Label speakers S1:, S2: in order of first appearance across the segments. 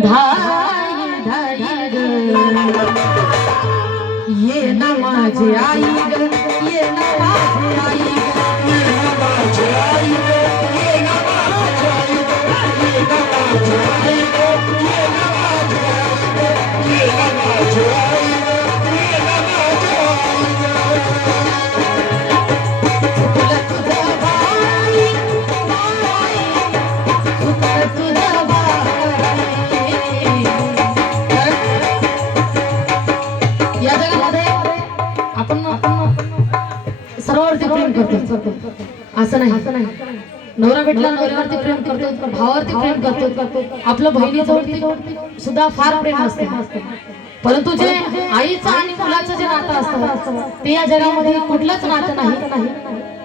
S1: धाई धाई ग ये ना माझी आई ग ये ना माझी आई ग. ये ना माझी आई ग ये ना माझी आई ग. ये ना माझी आई करतो. असं नाही. असं नाही नवरा भेटला नवऱ्यावरती प्रेम करतो भावावरती प्रेम करतो. आपलं बहिणीजवळती सुद्धा फार प्रेम असते. परंतु जे आईचं आणि मुलाचं जे नातं असतं ते या जगामध्ये कुठलंच नातं नाही.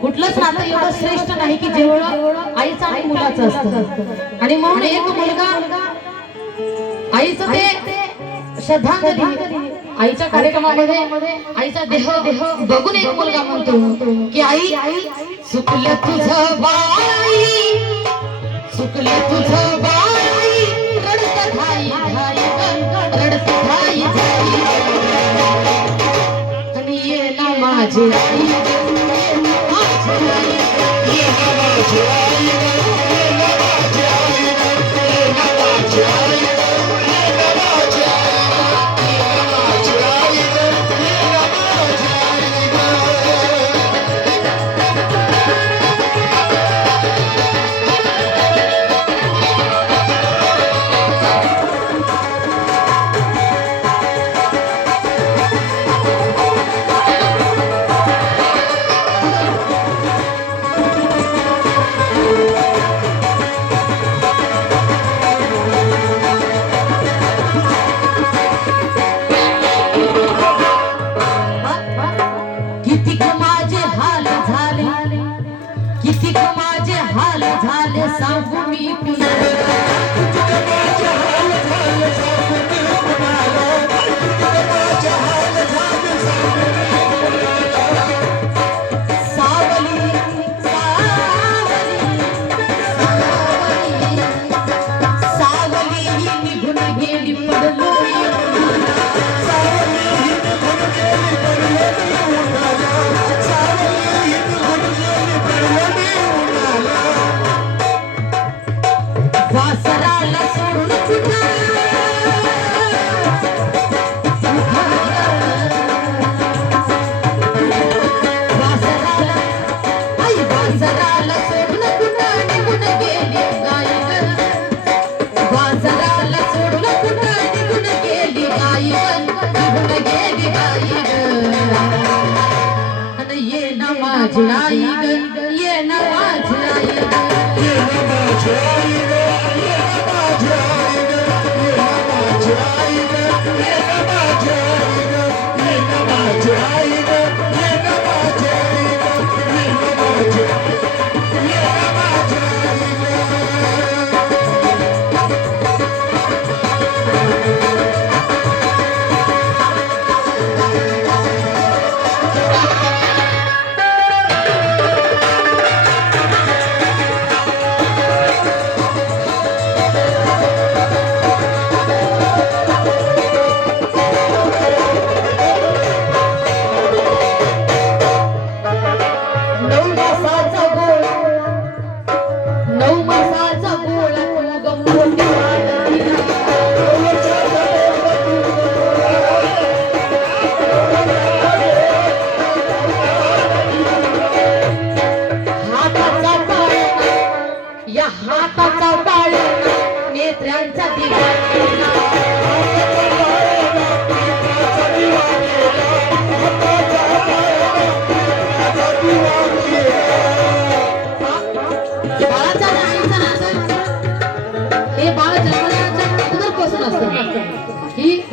S1: कुठलंच नातं एवढं श्रेष्ठ नाही की जेवढं आईचं आणि मुलाचं असतं. आणि म्हणून एक मुलगा आईचं ते श्रद्धांजली आईच्या कार्यक्रमामध्ये आईचा देह देह बघून एक मुलगा म्हणतो की आई आई सुकलं तुझं बाई सुकलं तुझं बाई रडत धाई धाई रडत धाई धाई आणि ये ना माझी आई माझी आई ये ना माझी आई. Olha, salvo-me, pior. જણાઈ ગઈ એ નવા જણાઈ ગઈ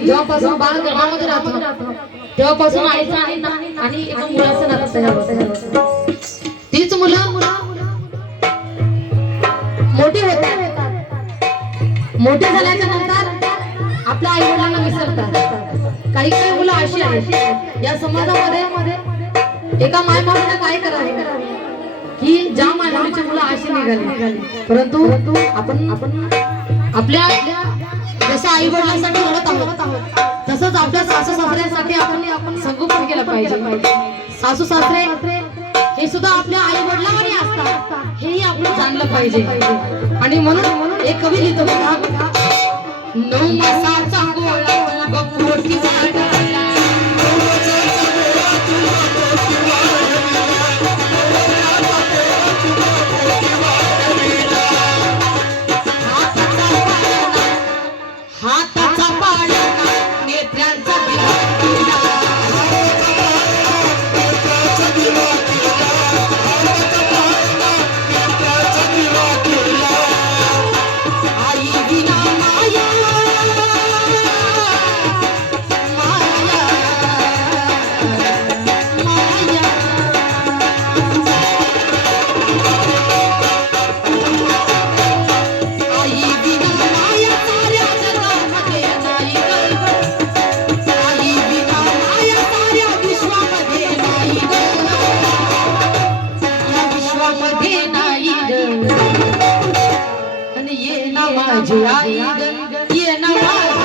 S1: जेव्हापासून बाळ गर्भामध्ये राहतो तेव्हापासून आईचं आणि आणि एका मुलाचं नातं तयार होतं. तीच मुलं मोठी होतात. मोठे झाल्याच्यानंतर आपल्या आई वडिलांना विसरतात. काही काही मुलं अशी आहेत या समाजामध्ये एका मायबापाने काय करावे? की ज्या मानवाची मुलं अशी निघाली परंतु आपण आपण आपल्या जसं आई वडिलांसाठी लढत आहोत तसंच आपल्या सासू सासऱ्यांसाठी आपण आपण संगोपन केलं पाहिजे. सासू सासरे हे सुद्धा आपल्या आई वडिलांमध्ये असतात हेही आपण जाणलं पाहिजे. आणि म्हणून म्हणून एक कवी लिहितो बघा नऊ मासाचा गोळा ग पोटी ये नमाज़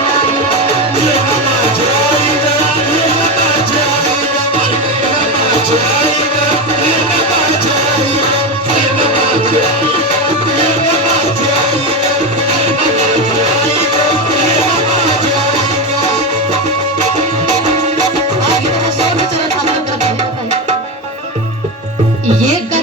S1: ये